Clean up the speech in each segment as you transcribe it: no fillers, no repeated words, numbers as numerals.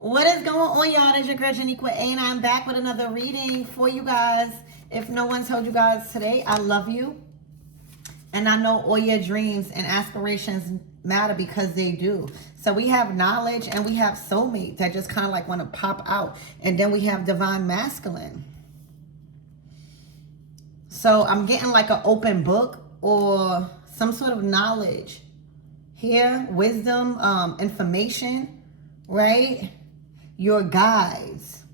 What is going on, y'all? It's your girl Janiqua A, and I'm back with another reading for you guys. If no one told you guys today, I love you. And I know all your dreams and aspirations matter because they do. So we have knowledge and we have soulmate that just kind of like want to pop out. And then we have divine masculine. So I'm getting like an open book or some sort of knowledge here, wisdom, information, right? Your guides.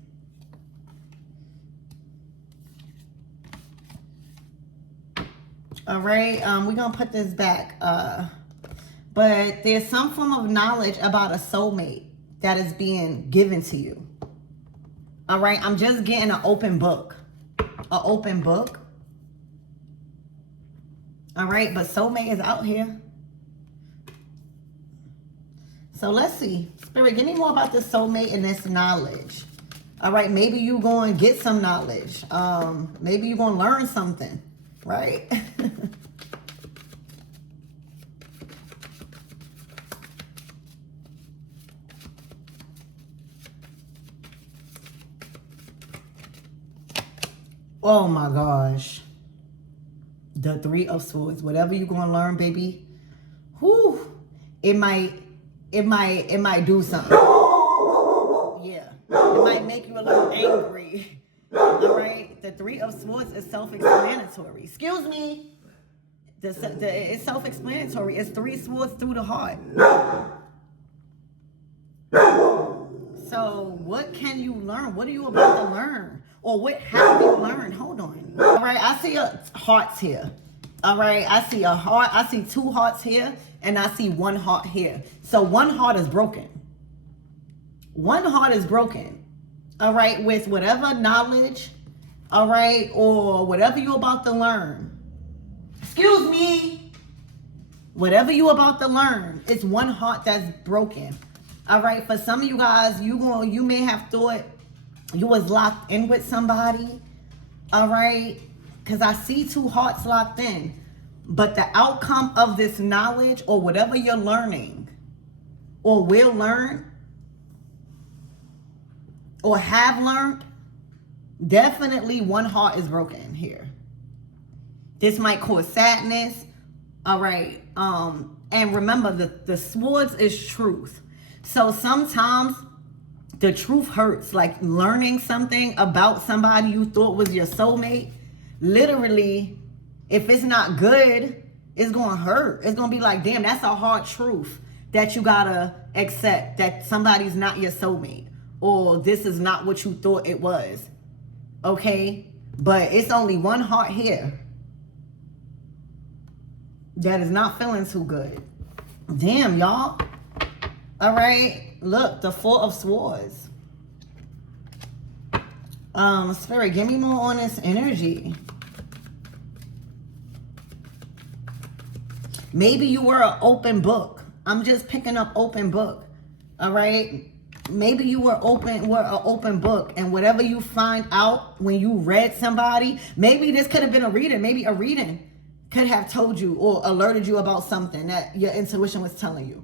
All right, we're gonna put this back. But there's some form of knowledge about a soulmate that is being given to you. All right, I'm just getting an open book. An open book. All right, but soulmate is out here. So let's see. Spirit, give me more about this soulmate and this knowledge. All right, maybe you're going to get some knowledge. Maybe you're going to learn something, right? Oh my gosh. The Three of Swords. Whatever you're going to learn, baby. Whew. It might do something. Yeah. It might make you a little angry. All right. The Three of Swords is self-explanatory. Excuse me. It's self-explanatory. It's three swords through the heart. So what can you learn? What are you about to learn? Or what have you learned? Hold on. All right. I see hearts here. All right. I see a heart. I see two hearts here. And I see one heart here. So one heart is broken. One heart is broken. All right. With whatever knowledge, all right, or whatever you're about to learn. Excuse me. Whatever you're about to learn, it's one heart that's broken. All right. For some of you guys, you may have thought you was locked in with somebody. All right. Because I see two hearts locked in. But the outcome of this knowledge or whatever you're learning or will learn or have learned, definitely one heart is broken here. This might cause sadness. All right. And remember, the swords is truth. So sometimes the truth hurts. Like learning something about somebody you thought was your soulmate, literally, if it's not good, it's going to hurt. It's going to be like, damn, that's a hard truth that you got to accept, that somebody's not your soulmate or this is not what you thought it was. Okay? But it's only one heart here that is not feeling too good. Damn, y'all. All right. Look, the Four of Swords. Spirit, give me more on this energy. Maybe you were an open book. I'm just picking up open book. All right. Maybe you were an open book, and whatever you find out when you read somebody, maybe this could have been a reading. Maybe a reading could have told you or alerted you about something that your intuition was telling you.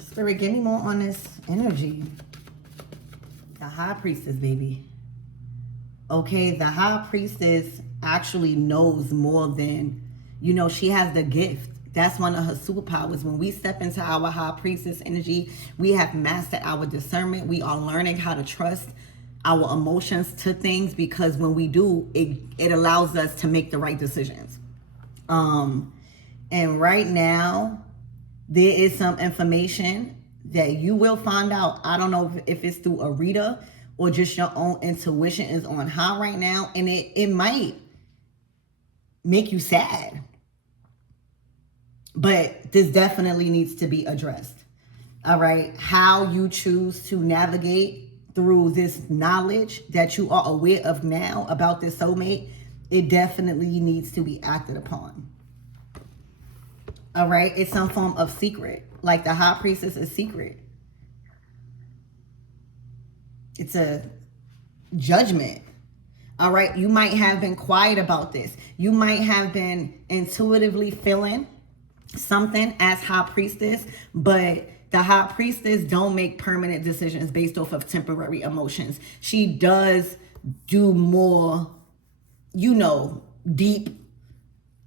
Spirit, give me more on this energy. The High Priestess, baby. Okay, the High Priestess actually knows more than, she has the gift. That's one of her superpowers. When we step into our High Priestess energy, we have mastered our discernment. We are learning how to trust our emotions to things, because when we do, it allows us to make the right decisions. And right now, there is some information that you will find out. I don't know if it's through a reader or just your own intuition is on high right now. And it might make you sad. But this definitely needs to be addressed. All right. How you choose to navigate through this knowledge that you are aware of now about this soulmate, it definitely needs to be acted upon. All right. It's some form of secret. Like the High Priestess is secret. It's a judgment. All right, you might have been quiet about this. You might have been intuitively feeling something as high priestess, but the high priestess don't make permanent decisions based off of temporary emotions. She does do more, deep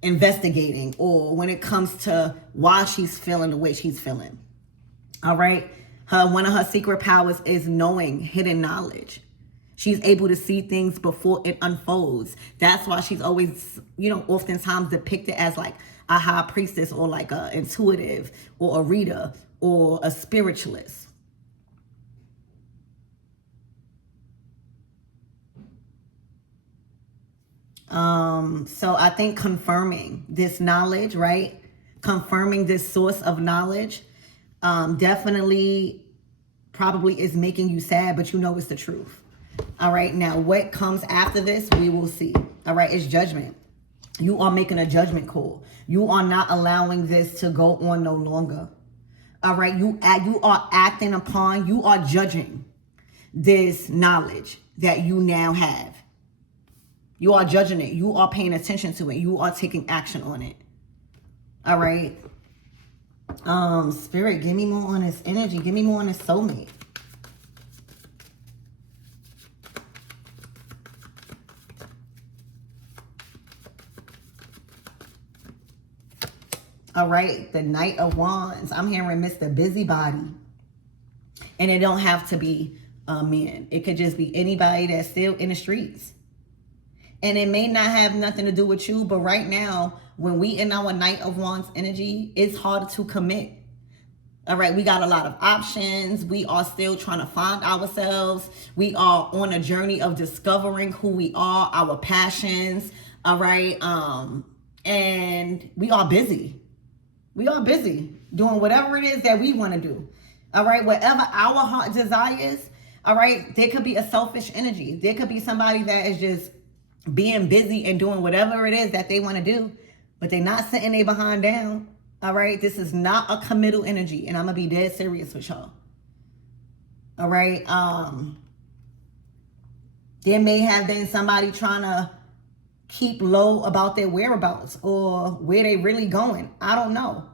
investigating, or when it comes to why she's feeling the way she's feeling. All right. One of her secret powers is knowing hidden knowledge. She's able to see things before it unfolds. That's why she's always, oftentimes depicted as like a high priestess, or like a intuitive, or a reader, or a spiritualist. So I think confirming this knowledge, right? Confirming this source of knowledge, definitely probably is making you sad, but it's the truth. All right, now what comes after this, we will see. All right, it's judgment. You are making a judgment call. You are not allowing this to go on no longer. All right, you are acting upon, you are judging this knowledge that you now have. You are judging it. You are paying attention to it. You are taking action on it. All right. Spirit, give me more on this energy. Give me more on this soulmate. All right, the Knight of Wands. I'm hearing Mr. Busybody. And it don't have to be a man. It could just be anybody that's still in the streets. And it may not have nothing to do with you, but right now, when we in our Knight of Wands energy, it's hard to commit. All right, we got a lot of options. We are still trying to find ourselves. We are on a journey of discovering who we are, our passions. All right, and we are busy. We are busy doing whatever it is that we want to do. All right, whatever our heart desires. All right, there could be a selfish energy. There could be somebody that is just being busy and doing whatever it is that they want to do, but they're not sitting their behind down. All right, this is not a committal energy, and I'm gonna be dead serious with y'all. All right, there may have been somebody trying to keep low about their whereabouts or where they really going. I don't know,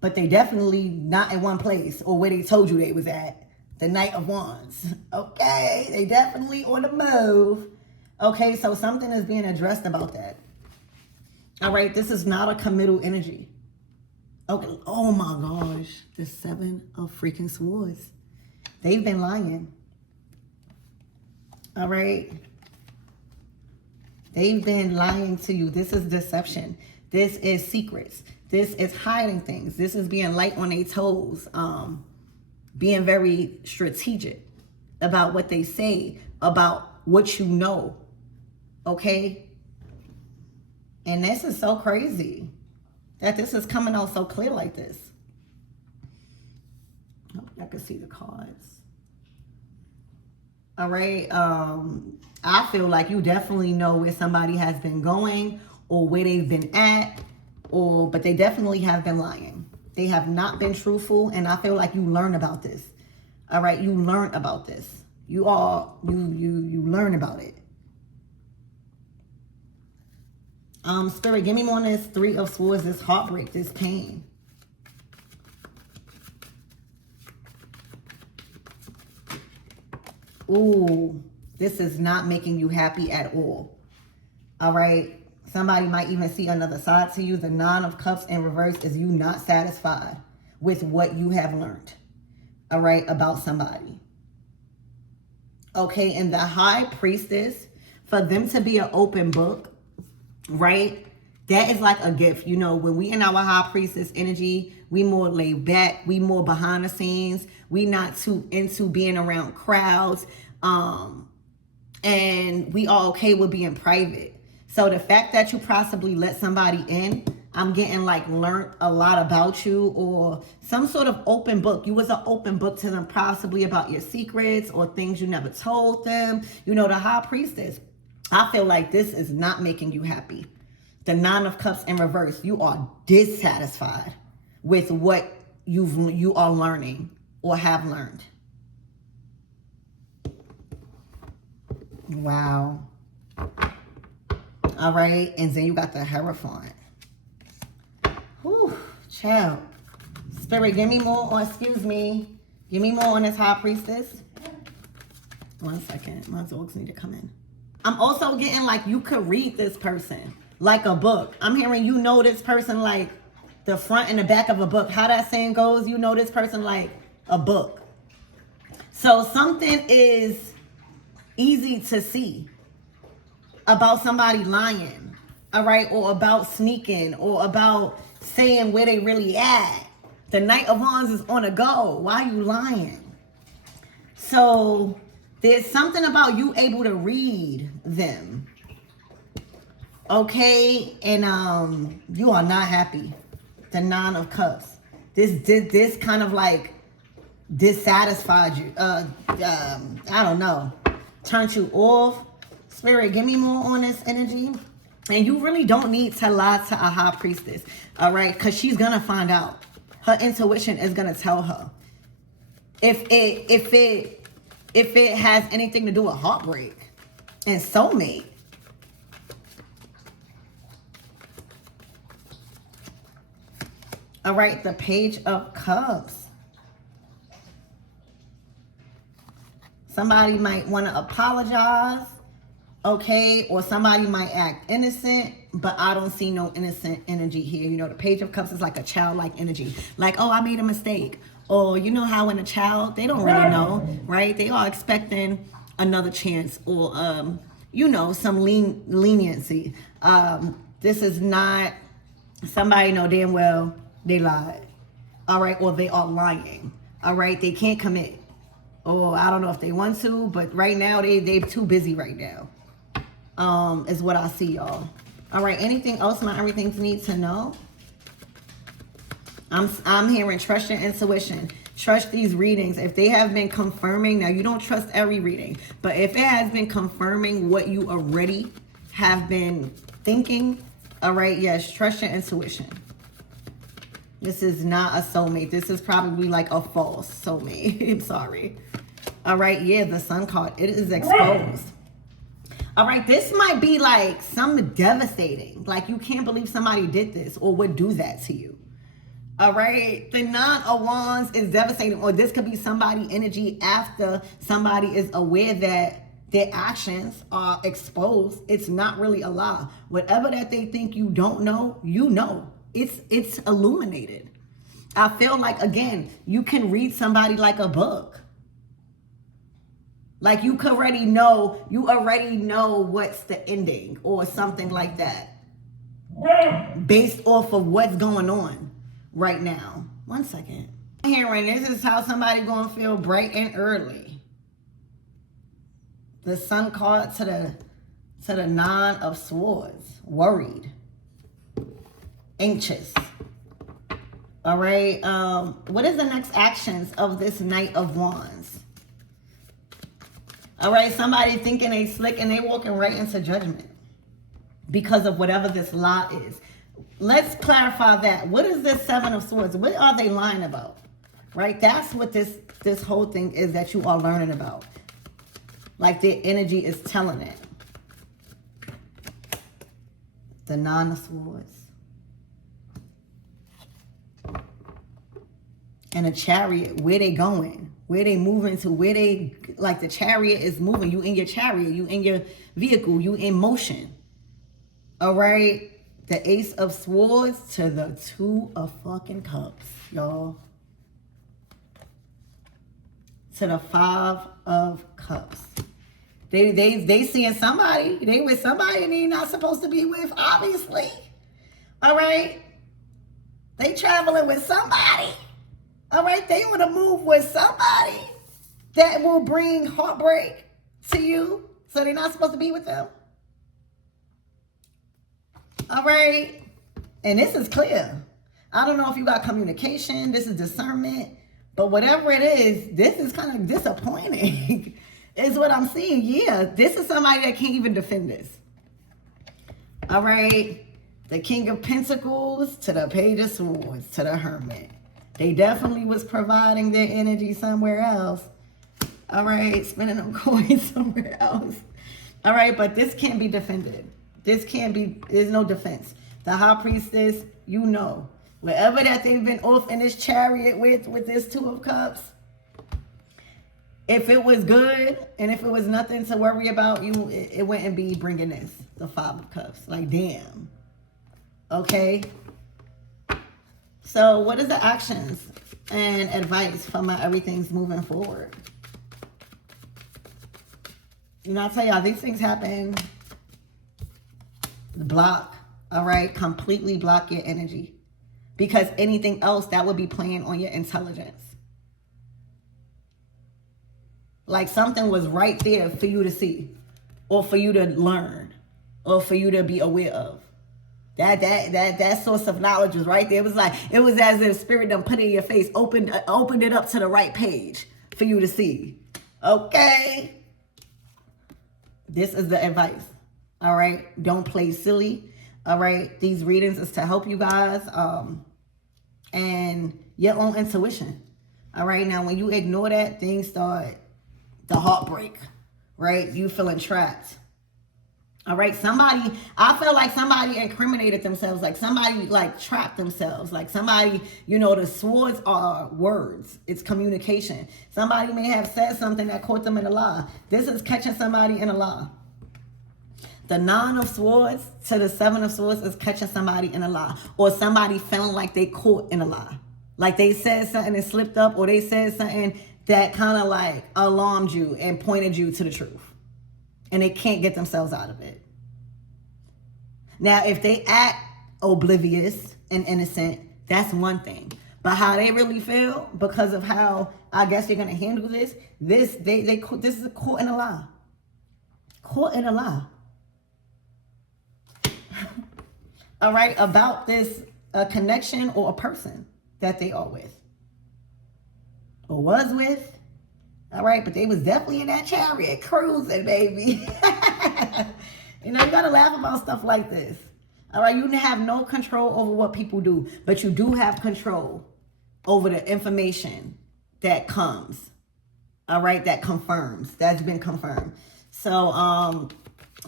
but they definitely not in one place or where they told you they was at. The Knight of Wands. Okay, they definitely on the move. Okay, so something is being addressed about that. All right, this is not a committal energy. Okay, oh my gosh, the Seven of freaking Swords. They've been lying. All right. They've been lying to you. This is deception. This is secrets. This is hiding things. This is being light on their toes. Being very strategic about what they say, about what you know. Okay? And this is so crazy that this is coming out so clear like this. I hope I can see the cards. All right. I feel like you definitely know where somebody has been going or where they've been at, but they definitely have been lying. They have not been truthful, and I feel like you learn about this. All right, you learn about this. You learn about it. Spirit, give me more on this Three of Swords, this heartbreak, this pain. Ooh, this is not making you happy at all. All right. Somebody might even see another side to you. The Nine of Cups in reverse is you not satisfied with what you have learned. All right, about somebody. Okay, and the High Priestess, for them to be an open book, right? That is like a gift. You know, when we in our High Priestess energy, we more laid back, we more behind the scenes, we not too into being around crowds, and we are okay with being private. So the fact that you possibly let somebody in, I'm getting like learned a lot about you, or some sort of open book. You was an open book to them, possibly about your secrets or things you never told them. You know, the High Priestess, I feel like this is not making you happy. The Nine of Cups in reverse, you are dissatisfied with what you are learning or have learned. Wow. All right, and then you got the Hierophant. Whew, child. Spirit, give me more on, excuse me. Give me more on this High Priestess. 1 second, my dogs need to come in. I'm also getting like you could read this person like a book. I'm hearing you know this person like the front and the back of a book. How that saying goes, you know this person like a book. So something is easy to see about somebody lying, all right, or about sneaking, or about saying where they really at. The Knight of Wands is on a go. Why are you lying? So there's something about you able to read them, okay? And you are not happy. The Nine of Cups. This kind of like dissatisfied you. I don't know. Turned you off. Spirit, give me more on this energy. And you really don't need to lie to a High Priestess, all right? Because she's going to find out. Her intuition is going to tell her. If it has anything to do with heartbreak and soulmate. All right, the Page of Cups. Somebody might want to apologize, okay? Or somebody might act innocent, but I don't see no innocent energy here. You know, the Page of Cups is like a childlike energy. Like, oh, I made a mistake. Or you know how when a child, they don't really know, right? They are expecting another chance or, you know, some leniency. This is not somebody know damn well they lied, all right? Or they are lying, all right? They can't commit. Or I don't know if they want to, but right now they're too busy right now, is what I see, y'all. All right, anything else my everything's need to know? I'm hearing trust your intuition. Trust these readings. If they have been confirming, now you don't trust every reading, but if it has been confirming what you already have been thinking, all right, yes, trust your intuition. This is not a soulmate. This is probably like a false soulmate. I'm sorry. All right, yeah, the Sun card, it is exposed. All right, this might be like something devastating. Like you can't believe somebody did this or would do that to you. All right, the Nine of Wands is devastating, or this could be somebody energy after somebody is aware that their actions are exposed. It's not really a lie. Whatever that they think you don't know, you know. It's illuminated. I feel like, again, you can read somebody like a book. Like you already know what's the ending or something like that. Based off of what's going on right now. 1 second. Hearing this is how somebody gonna feel bright and early. The Sun card to the Nine of Swords. Worried. Anxious. All right. What is the next actions of this Knight of Wands? All right. Somebody thinking they slick and they walking right into judgment because of whatever this lie is. Let's clarify that. What is this Seven of Swords? What are they lying about? Right? That's what this whole thing is that you are learning about. Like their energy is telling it. The Nine of Swords. And a Chariot, where they going? Where they moving to? Where they, like the Chariot is moving. You in your chariot, you in your vehicle, you in motion. All right? The Ace of Swords to the Two of fucking Cups, y'all. To the Five of Cups. They seeing somebody. They with somebody they not supposed to be with, obviously. All right? They traveling with somebody. All right? They want to move with somebody that will bring heartbreak to you. So they're not supposed to be with them. All right? And this is clear. I don't know if you got communication. This is discernment. But whatever it is, this is kind of disappointing. Is what I'm seeing. Yeah, this is somebody that can't even defend this. All right. The King of Pentacles to the Page of Swords to the Hermit. They definitely was providing their energy somewhere else. All right. Spending them coins somewhere else. All right, but this can't be defended. There's no defense. The high priestess, you know, wherever that they've been off in this chariot with this Two of Cups, if it was good and if it was nothing to worry about, it wouldn't be bringing this, the Five of Cups. Like, damn. Okay. So what is the actions and advice for my everything's moving forward? You know, I'll tell y'all, these things happen. Block, all right? Completely block your energy. Because anything else, that would be playing on your intelligence. Like something was right there for you to see, or for you to learn, or for you to be aware of. That source of knowledge was right there. It was as if spirit done put it in your face, opened it up to the right page for you to see. Okay. This is the advice. All right. Don't play silly. All right. These readings is to help you guys, and your own intuition. All right. Now, when you ignore that, things start the heartbreak, right? You feeling trapped. All right, I feel like somebody incriminated themselves, like somebody like trapped themselves, like somebody, you know, the swords are words, it's communication. Somebody may have said something that caught them in a lie. This is catching somebody in a lie. The Nine of Swords to the Seven of Swords is catching somebody in a lie, or somebody feeling like they caught in a lie. Like they said something and slipped up, or they said something that kind of like alarmed you and pointed you to the truth. And they can't get themselves out of it. Now, if they act oblivious and innocent, that's one thing. But how they really feel, because of how I guess you're gonna handle this is a caught in a lie. Caught in a lie. All right, about this connection or a person that they are with. Or was with. All right, but they was definitely in that chariot, cruising, baby. You know, you got to laugh about stuff like this. All right, you have no control over what people do, but you do have control over the information that comes. All right, that confirms, that's been confirmed. So,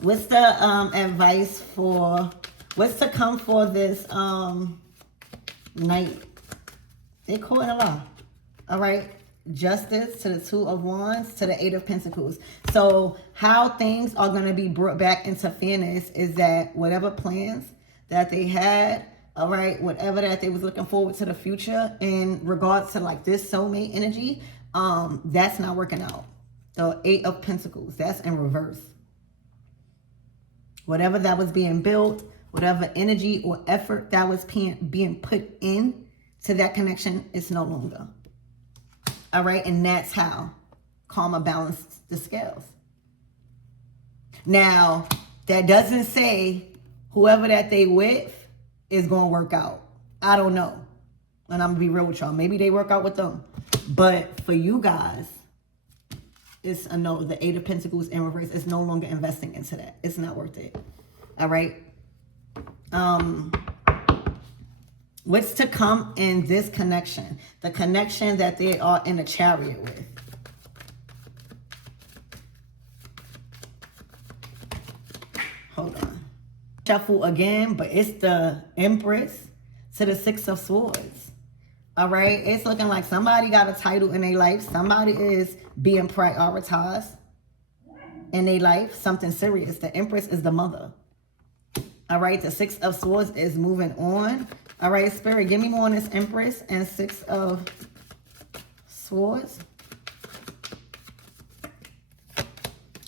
what's the advice for, what's to come for this night? They caught in a law. All right. Justice to the Two of Wands to the Eight of Pentacles. So how things are going to be brought back into fairness is that whatever plans that they had, all right, whatever that they was looking forward to the future in regards to like this soulmate energy, that's not working out. The Eight of Pentacles, that's in reverse. Whatever that was being built, whatever energy or effort that was being put in to that connection, it's no longer. All right, and that's how karma balanced the scales. Now, that doesn't say whoever that they with is going to work out. I don't know. And I'm going to be real with y'all. Maybe they work out with them. But for you guys, it's a no. The Eight of Pentacles in reverse is no longer investing into that. It's not worth it. All right. What's to come in this connection? The connection that they are in a chariot with. Hold on. Shuffle again, but it's the Empress to the Six of Swords. All right. It's looking like somebody got a title in their life. Somebody is being prioritized in their life. Something serious. The Empress is the mother. All right. The Six of Swords is moving on. All right, Spirit, give me more on this Empress and Six of Swords.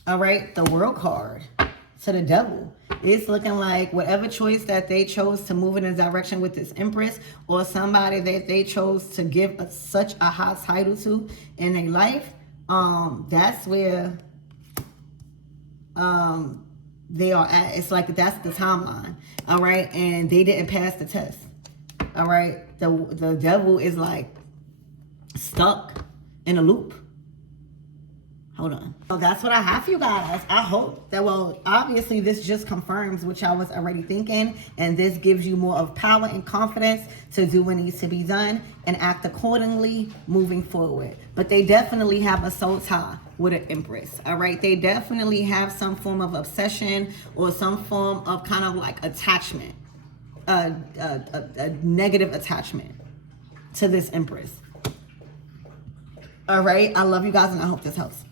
All right, the World card to the Devil. It's looking like whatever choice that they chose to move in a direction with this Empress, or somebody that they chose to give such a high title to in their life, that's where they are at. It's like that's the timeline. All right, and they didn't pass the test. All right, the Devil is like stuck in a loop. Hold on. So that's what I have for you guys. I hope that, well, obviously this just confirms what y'all was already thinking, and this gives you more of power and confidence to do what needs to be done and act accordingly moving forward. But they definitely have a soul tie with an Empress, all right? They definitely have some form of obsession or some form of kind of like attachment, a negative attachment to this Empress. All right, I love you guys and I hope this helps.